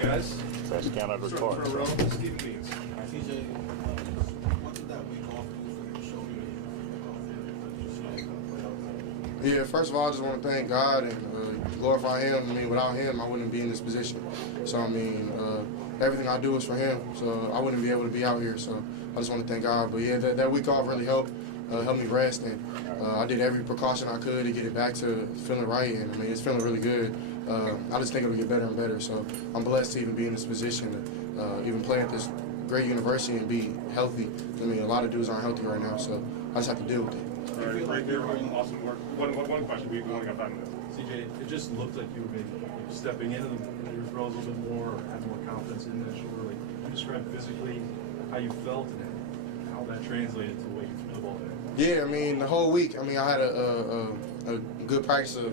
guys. Best count I've For recorded. relevant Stephen Means. TJ, what did that week off do for your shoulder? Yeah, first of all, I just want to thank God and glorify Him. I mean, without Him, I wouldn't be in this position. So, I mean, everything I do is for Him. So, I wouldn't be able to be out here. So, I just want to thank God. But, yeah, that week off really helped me rest. And I did every precaution I could to get it back to feeling right. And, I mean, it's feeling really good. I just think it'll get better and better. So, I'm blessed to even be in this position, to even play at this great university and be healthy. I mean, a lot of dudes aren't healthy right now. So, I just have to deal with it. All right, great here. Awesome work. One question. We only got 5 minutes. CJ, it just looked like you were maybe stepping into your throws a little bit more, or had more confidence in that shoulder. Like, can you describe physically how you felt and how that translated to the way you threw the ball there? Yeah, I mean, the whole week, I mean, I had a good practice, a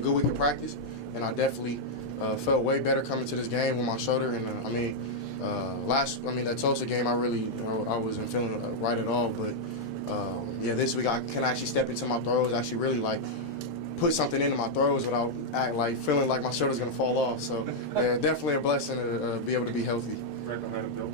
good week of practice, and I definitely felt way better coming to this game with my shoulder. And that Tulsa game, I wasn't feeling right at all. But yeah, this week I can actually step into my throws, actually really like put something into my throws without feeling like my shoulder's gonna fall off. So yeah, definitely a blessing to be able to be healthy. Right behind him, Bill.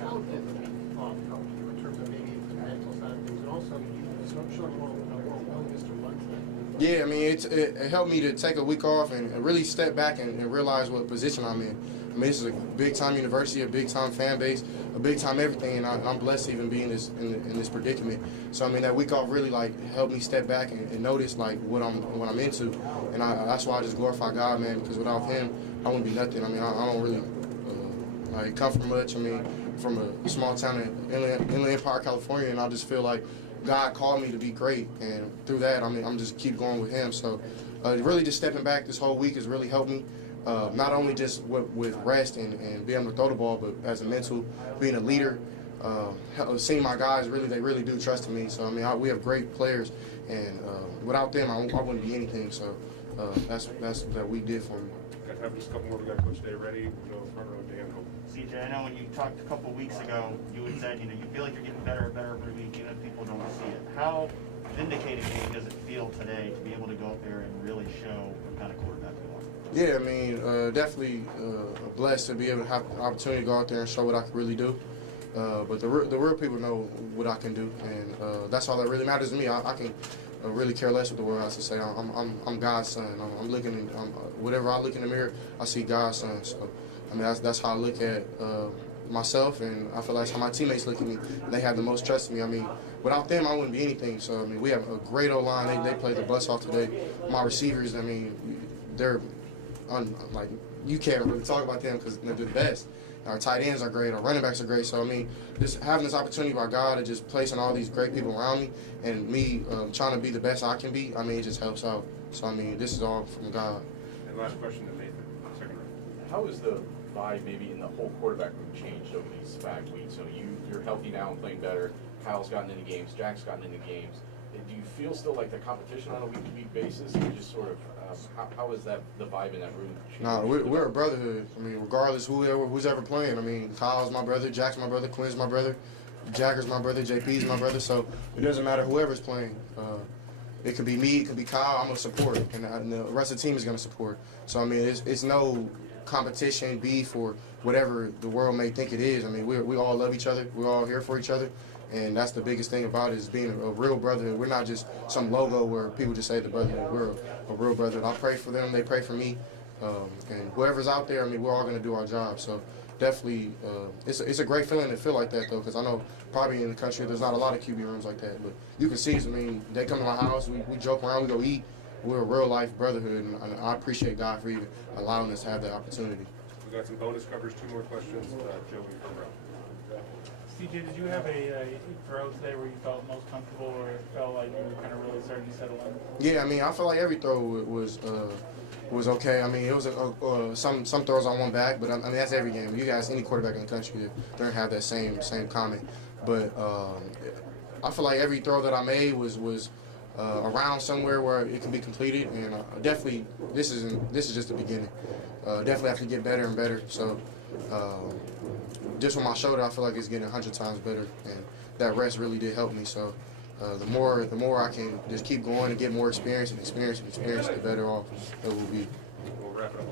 How did the week off help you in terms of maybe the mental side of things, and also you showed more willingness to run today? Yeah, I mean, it helped me to take a week off and really step back and realize what position I'm in. I mean, this is a big-time university, a big-time fan base, a big-time everything, and I'm blessed to even be in this predicament. So, I mean, that week off really, helped me step back and notice, what I'm into. And that's why I just glorify God, man, because without Him, I wouldn't be nothing. I mean, I don't really come from much. I mean, from a small town in Inland Empire, California, and I just feel like God called me to be great, and through that, I mean, I'm just keep going with Him. So, really just stepping back this whole week has really helped me. Not only just with rest and being able to throw the ball, but as a mental, being a leader, seeing my guys, they really do trust in me. So, I mean, we have great players, and without them, I wouldn't be anything. So, that's that we did for me. Got time for just a couple more. We got Coach Day ready. Front row, Dan. CJ, I know when you talked a couple weeks ago, you had said, you feel like you're getting better and better every week, even if people don't see it. How vindicating maybe does it feel today to be able to go up there and really show what kind of quarterback you are? Yeah, I mean, definitely blessed to be able to have the opportunity to go out there and show what I can really do. But the real people know what I can do, and that's all that really matters to me. I can really care less what the world has to say. I'm God's son. I'm looking, whatever I look in the mirror, I see God's son. So, I mean, that's how I look at myself, and I feel like that's how my teammates look at me. They have the most trust in me. I mean, without them, I wouldn't be anything. So, I mean, we have a great O-line. They played the butts off today. My receivers, I mean, they're you can't really talk about them because they're the best. Our tight ends are great. Our running backs are great. So, I mean, just having this opportunity by God to just placing all these great people around me and me trying to be the best I can be, I mean, it just helps out. So, I mean, this is all from God. And last question to Nathan, second round. How has the vibe maybe in the whole quarterback room changed over these 5 weeks? So you're healthy now and playing better. Kyle's gotten into games. Jack's gotten into games. Do you feel still like the competition on a week-to-week basis? Or just sort of, how is that the vibe in that room changed? No, we're a brotherhood. I mean, regardless who's ever playing. I mean, Kyle's my brother, Jack's my brother, Quinn's my brother, Jagger's my brother, JP's my brother. So it doesn't matter whoever's playing. It could be me, it could be Kyle. I'm gonna support, and the rest of the team is gonna support. So I mean, it's no competition, beef, or whatever the world may think it is. I mean, we all love each other. We're all here for each other. And that's the biggest thing about it, is being a real brother. We're not just some logo where people just say the brother. We're a real brother. I pray for them. They pray for me. And whoever's out there, I mean, we're all going to do our job. So definitely, it's a great feeling to feel like that, though, because I know probably in the country there's not a lot of QB rooms like that. But you can see, I mean, they come to my house, we joke around, we go eat. We're a real-life brotherhood, and I appreciate God for even allowing us to have that opportunity. We got some bonus coverage. 2 more questions. Joey from row. CJ, did you have a throw today where you felt most comfortable, or it felt like you were kind of really starting to settle in? Yeah, I mean, I feel like every throw was okay. I mean, it was some throws I won back, but I mean that's every game. You guys, any quarterback in the country, they're gonna have that same comment. But I feel like every throw that I made was around somewhere where it can be completed, and definitely this is just the beginning. Definitely have to get better and better. So. Just with my shoulder, I feel like it's getting 100 times better, and that rest really did help me. So the more I can just keep going and get more experience, the better off it will be. We'll wrap it up.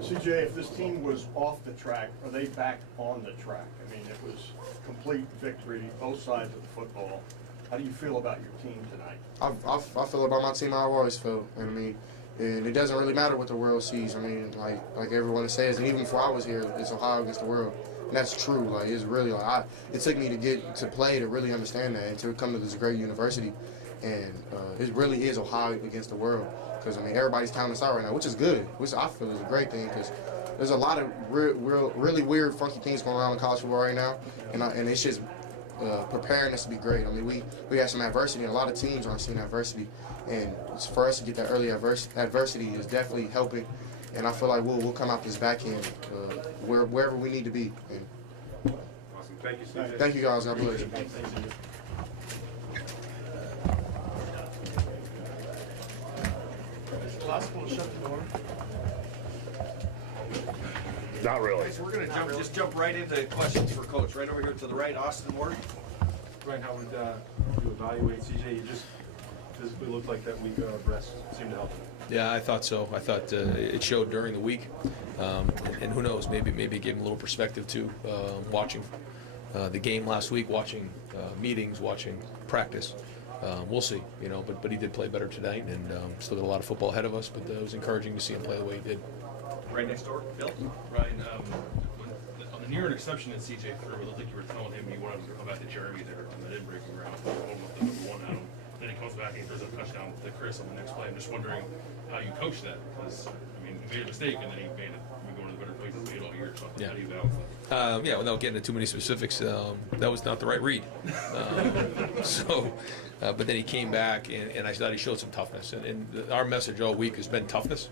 CJ, if this team was off the track, are they back on the track? I mean, it was complete victory, both sides of the football. How do you feel about your team tonight? I feel about my team how I've always felt. And I mean, and it doesn't really matter what the world sees. I mean, like everyone says, and even before I was here, it's Ohio against the world. And that's true. Like, it's really like it took me to get to play to really understand that and to come to this great university. And it really is Ohio against the world. Because, I mean, everybody's counting us out right now, which is good, which I feel is a great thing because there's a lot of really weird, funky things going on in college football right now, and it's just preparing us to be great. I mean, we have some adversity, and a lot of teams aren't seeing adversity, and for us to get that early adversity is definitely helping, and I feel like we'll come out this back end wherever we need to be. And Awesome. Thank you, CJ. thank you, guys. God bless you. Possible to shut the door? Not really. So we're gonna jump right into questions for Coach. Right over here to the right, Austin Ward. Ryan, how would you evaluate CJ? You just physically looked like that week of rest seemed to help him. Yeah, I thought so. I thought it showed during the week, and who knows, maybe it gave him a little perspective too. Watching the game last week, watching meetings, watching practice. We'll see, but he did play better tonight, and still got a lot of football ahead of us. But it was encouraging to see him play the way he did. Right next door, Bill. Ryan, on the near interception that CJ threw, it looked like you were telling him you wanted him to come back to Jeremy there on that in-breaking route, one with the number one at him. Then he comes back and he throws a touchdown to Chris on the next play. I'm just wondering how you coach that, because I mean, he made a mistake and then he made it. We go to the better place and made it all year. So how do you balance that? Yeah, without getting into too many specifics, that was not the right read. But then he came back, and I thought he showed some toughness. And our message all week has been toughness.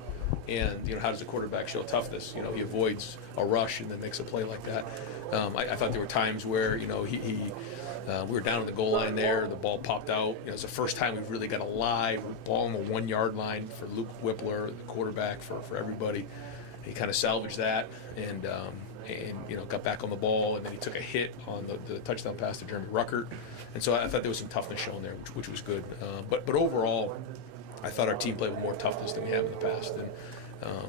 And how does a quarterback show toughness? He avoids a rush and then makes a play like that. I thought there were times where we were down on the goal line there, the ball popped out. It's the first time we've really got a live ball on the 1 yard line for Luke Whippler, the quarterback, for everybody. He kind of salvaged that and got back on the ball, and then he took a hit on the touchdown pass to Jeremy Ruckert. And so I thought there was some toughness shown there, which was good. But overall, I thought our team played with more toughness than we have in the past. And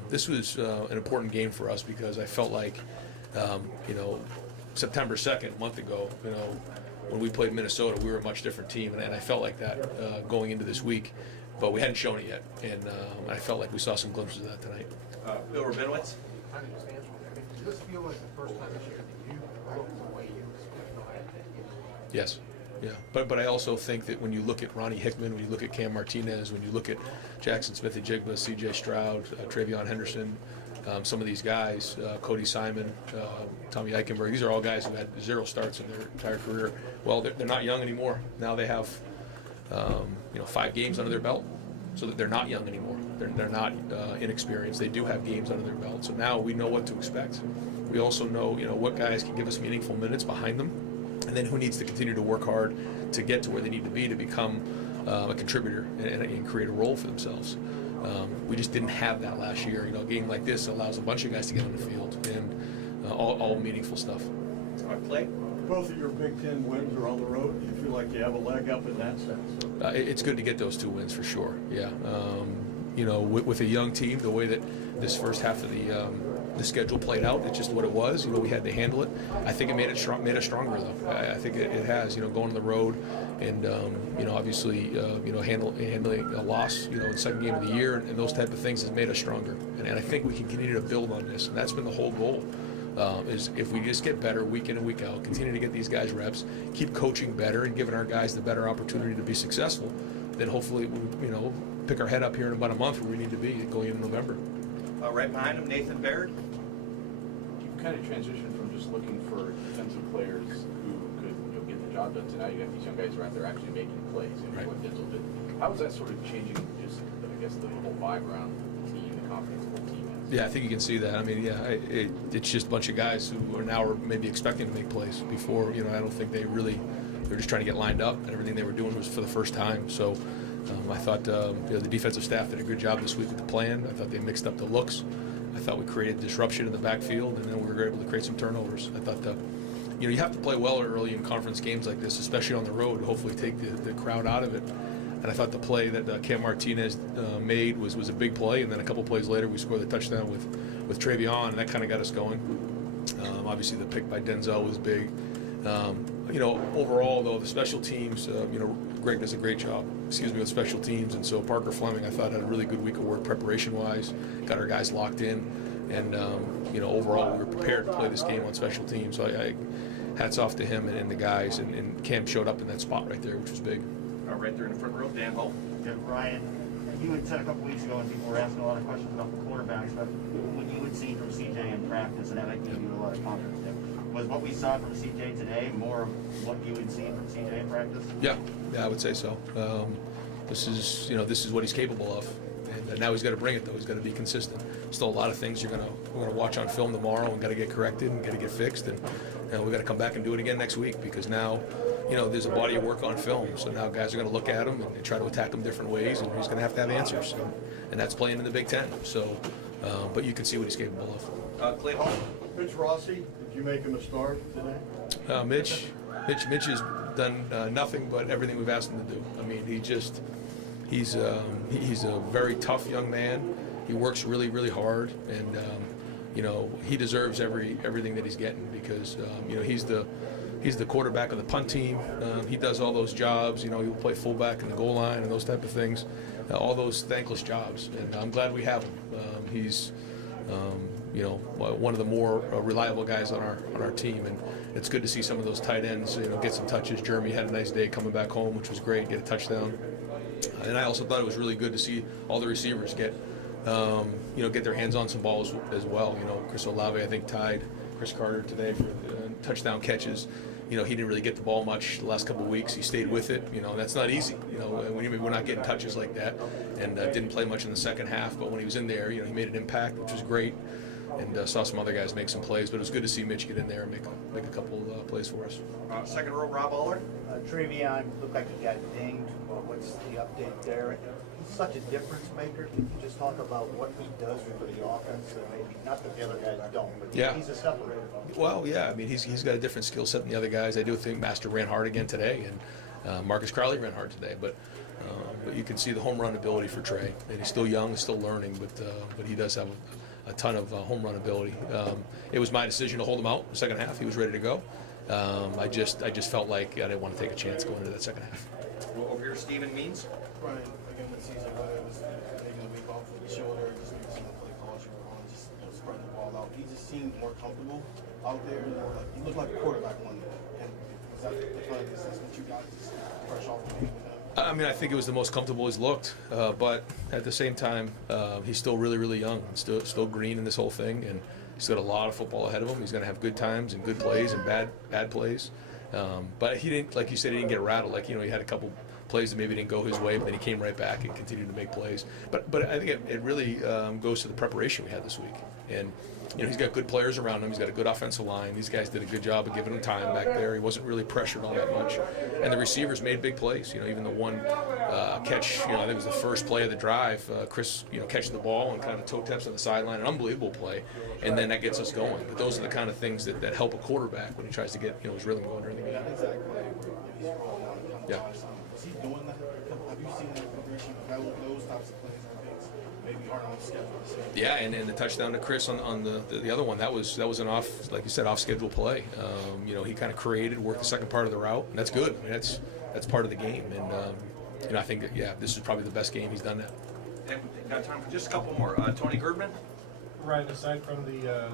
this was an important game for us because I felt like, September 2nd, a month ago, when we played Minnesota, we were a much different team. And I felt like that going into this week. But we hadn't shown it yet. And I felt like we saw some glimpses of that tonight. Bill Rabinowitz. I understand. Does this feel like the first time this year that you looked the way you expected? Yes. Yeah, but I also think that when you look at Ronnie Hickman, when you look at Cam Martinez, when you look at Jackson Smith-Njigba, C.J. Stroud, Travion Henderson, some of these guys, Cody Simon, Tommy Eichenberg, these are all guys who had 0 starts in their entire career. Well, they're not young anymore. Now they have 5 games under their belt, so that they're not young anymore. They're not inexperienced. They do have games under their belt. So now we know what to expect. We also know what guys can give us meaningful minutes behind them. And then who needs to continue to work hard to get to where they need to be to become a contributor and create a role for themselves. We just didn't have that last year. A game like this allows a bunch of guys to get on the field and all meaningful stuff. Play. Both of your Big Ten wins are on the road. Do you feel like you have a leg up in that sense? It's good to get those 2 wins for sure. Yeah. With a young team, the way that this first half of the schedule played out, it's just what it was. We had to handle it. I think it made us stronger though. I think it has. Going on the road and obviously handling a loss in second game of the year and those type of things has made us stronger. And I think we can continue to build on this. And that's been the whole goal. Is if we just get better week in and week out, continue to get these guys reps, keep coaching better and giving our guys the better opportunity to be successful, then hopefully pick our head up here in about a month where we need to be going into November. Right behind him, Nathan Baird. You kind of transitioned from just looking for defensive players who could get the job done to now you got these young guys who are out there actually making plays. Right. What Denzel did. How is that sort of changing just, I guess, the whole vibe around the team, the confidence of the team has? Yeah, I think you can see that. I mean, it's just a bunch of guys who are now maybe expecting to make plays. Before, I don't think they're just trying to get lined up, and everything they were doing was for the first time. So I thought the defensive staff did a good job this week with the plan. I thought they mixed up the looks. I thought we created disruption in the backfield, and then we were able to create some turnovers. I thought you have to play well early in conference games like this, especially on the road, to hopefully take the crowd out of it. And I thought the play that Cam Martinez made was a big play, and then a couple plays later we scored the touchdown with Travion, and that kind of got us going. Obviously the pick by Denzel was big. Overall though, the special teams, Greg does a great job, with special teams, and so Parker Fleming I thought had a really good week of work preparation-wise, got our guys locked in, and overall we were prepared to play this game on special teams. So I hats off to him and the guys, and Cam showed up in that spot right there, which was big. Right there in the front row, Dan Hull. Yeah, Ryan, you had said a couple weeks ago, and people were asking a lot of questions about the quarterbacks, but what you had seen from CJ in practice, and that might give you a lot of confidence there. Was what we saw from CJ today more of what you had seen from CJ in practice? Yeah, I would say so. This is what he's capable of, and now he's got to bring it though. He's got to be consistent. Still a lot of things we're gonna watch on film tomorrow and got to get corrected and got to get fixed, and we got to come back and do it again next week because now. There's a body of work on film, so now guys are going to look at him and try to attack him different ways, and he's going to have answers, and that's playing in the Big Ten. So, but you can see what he's capable of. Clay Hall. Mitch Rossi, did you make him a star today? Mitch has done nothing but everything we've asked him to do. I mean, he's a very tough young man. He works really, really hard, and he deserves everything that he's getting because he's the quarterback of the punt team. He does all those jobs. He'll play fullback in the goal line and those type of things. All those thankless jobs, and I'm glad we have him. He's one of the more reliable guys on our team, and it's good to see some of those tight ends get some touches. Jeremy had a nice day coming back home, which was great, get a touchdown. And I also thought it was really good to see all the receivers get their hands on some balls as well. Chris Olave I think tied Chris Carter today for touchdown catches. He didn't really get the ball much the last couple of weeks. He stayed with it. That's not easy. When we're not getting touches like that, and didn't play much in the second half. But when he was in there, he made an impact, which was great. And saw some other guys make some plays. But it was good to see Mitch get in there and make a couple plays for us. Second row, Rob Aller. Travion looked like he got dinged. What's the update there? He's such a difference maker. Can you just talk about what he does for the offense that maybe not that the other guys don't, but yeah. He's a separator. Well, yeah. I mean, he's got a different skill set than the other guys. I do think Master ran hard again today, and Marcus Crowley ran hard today. But you can see the home run ability for Trey, and he's still young, still learning, but he does have a ton of home run ability. It was my decision to hold him out in the second half. He was ready to go. I just felt like I didn't want to take a chance going into that second half. Well, over here, Steven Means. Right, again, the season, whether it was taking a week off with the shoulder, just maybe some play calls you were on, just spreading the ball out. He just seemed more comfortable out there. He looked like a quarterback one day. And was that the kind of assessment you got just fresh off the game with him? I mean, I think it was the most comfortable he's looked, but at the same time, he's still really, really young, still green in this whole thing, and he's got a lot of football ahead of him. He's going to have good times and good plays and bad plays. But he didn't, like you said, he didn't get rattled. Like, he had a couple plays that maybe didn't go his way, but then he came right back and continued to make plays. But I think it really goes to the preparation we had this week. And he's got good players around him. He's got a good offensive line. These guys did a good job of giving him time back there. He wasn't really pressured all that much. And the receivers made big plays. Even the one catch, I think it was the first play of the drive, Chris, catching the ball and kind of toe taps on the sideline, an unbelievable play. And then that gets us going. But those are the kind of things that help a quarterback when he tries to get his rhythm going during the game. Yeah. Is he doing that? Have you seen that progression develop those types of plays and things? Maybe aren't on schedule. Yeah, and the touchdown to Chris on the other one, that was an off, like you said, off schedule play. He kind of created, worked the second part of the route, and that's good. I mean, that's part of the game, and I think that, this is probably the best game he's done now. And we've got time for just a couple more. Tony Girdman. Right, aside from the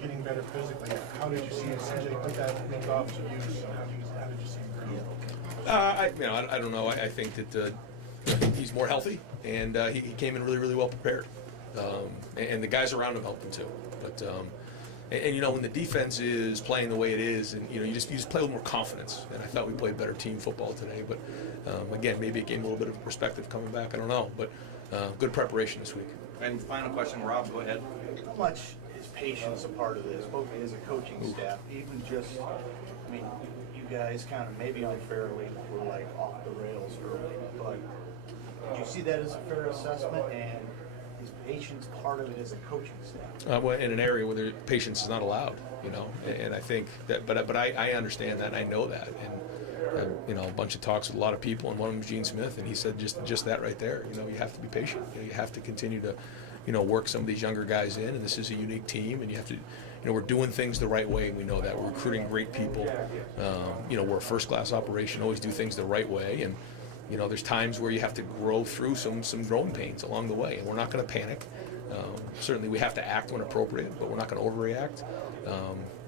getting better physically, how did you see CJ put that week off to use? How did you see him grow? I don't know. I think that he's more healthy, and he came in really, really well prepared. And the guys around him helped him too. But when the defense is playing the way it is, and you just play with more confidence. And I thought we played better team football today. But again, maybe it gave him a little bit of perspective coming back. I don't know. But good preparation this week. And final question, Rob, go ahead. How much is patience a part of this, both as a coaching staff, even just, you guys kind of maybe unfairly were like off the rails early, but do you see that as a fair assessment, and is patience part of it as a coaching staff? Well, in an area where patience is not allowed, you know, and I think that, but I understand that, and I know that, and you know, a bunch of talks with a lot of people, and one of them was Gene Smith, and he said just that right there. You know, you have to be patient. You have to continue to, you know, work some of these younger guys in, and this is a unique team, and you have to, you know, we're doing things the right way, and we know that. We're recruiting great people. You know, we're a first-class operation, always do things the right way, and you know, there's times where you have to grow through some growing pains along the way, and we're not going to panic. Certainly, we have to act when appropriate, but we're not going to overreact.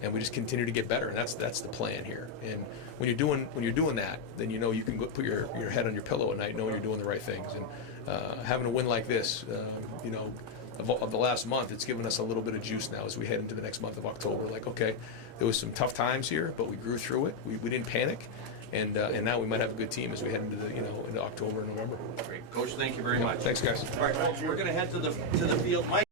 And we just continue to get better, and that's the plan here. And when you're doing that, then you know you can go put your head on your pillow at night, knowing you're doing the right things. And having a win like this, you know, of the last month, it's given us a little bit of juice now as we head into the next month of October. Like, okay, there was some tough times here, but we grew through it. We didn't panic. And now we might have a good team as we head into into October and November. Great. Coach, thank you very much. Thanks, guys. All right, folks, we're going to head to the field. Mike.